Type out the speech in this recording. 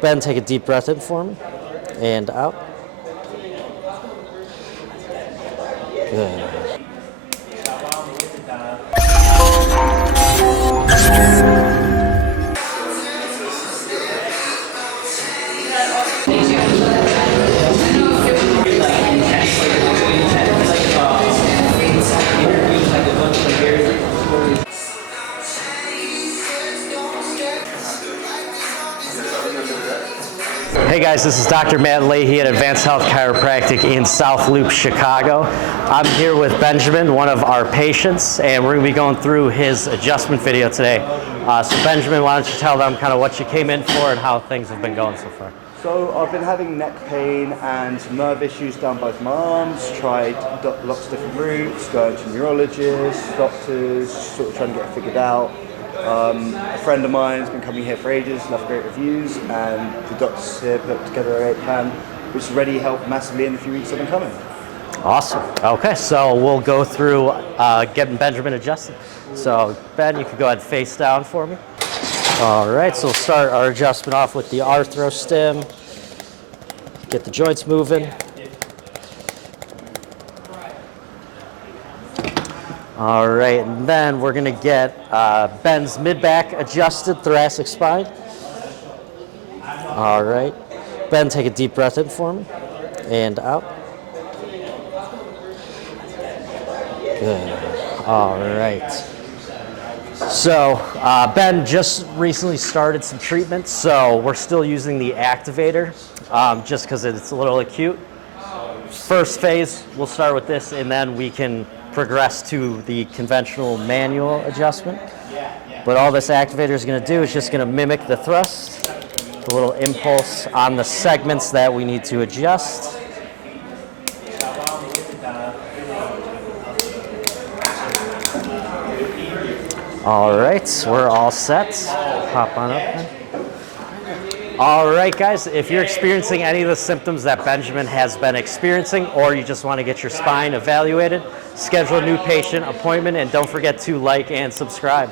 Ben, take a deep breath in for me and out. Good. Hey guys, this is Dr. Matt Lahey at Advanced Health Chiropractic in South Loop, Chicago. I'm here with Benjamin, one of our patients, and we're going to be going through his adjustment video today. So Benjamin, why don't you tell them kind of what you came in for and how things have been going so far? So I've been having neck pain and some nerve issues down both my arms, tried lots of different routes, going to neurologists, doctors, sort of trying to get it figured out. A friend of mine has been coming here for ages, left great reviews, and the doctors here put together a plan which has already helped massively in the few weeks I've been coming. Awesome. Okay, so we'll go through getting Benjamin adjusted. So Ben, you can go ahead and face down for me. All right, so we'll start our adjustment off with the Arthro Stem. Get the joints moving. All right, and then we're gonna get Ben's mid-back adjusted thoracic spine. All right, Ben, take a deep breath in for me and out. Good. All right. So Ben just recently started some treatment, so we're still using the Activator just because it's a little acute. First phase, we'll start with this, and then we can progress to the conventional manual adjustment. But all this Activator is going to do is just going to mimic the thrust, the little impulse on the segments that we need to adjust. All right, we're all set. Hop on up then. All right, guys, if you're experiencing any of the symptoms that Benjamin has been experiencing, or you just want to get your spine evaluated, schedule a new patient appointment, and don't forget to like and subscribe.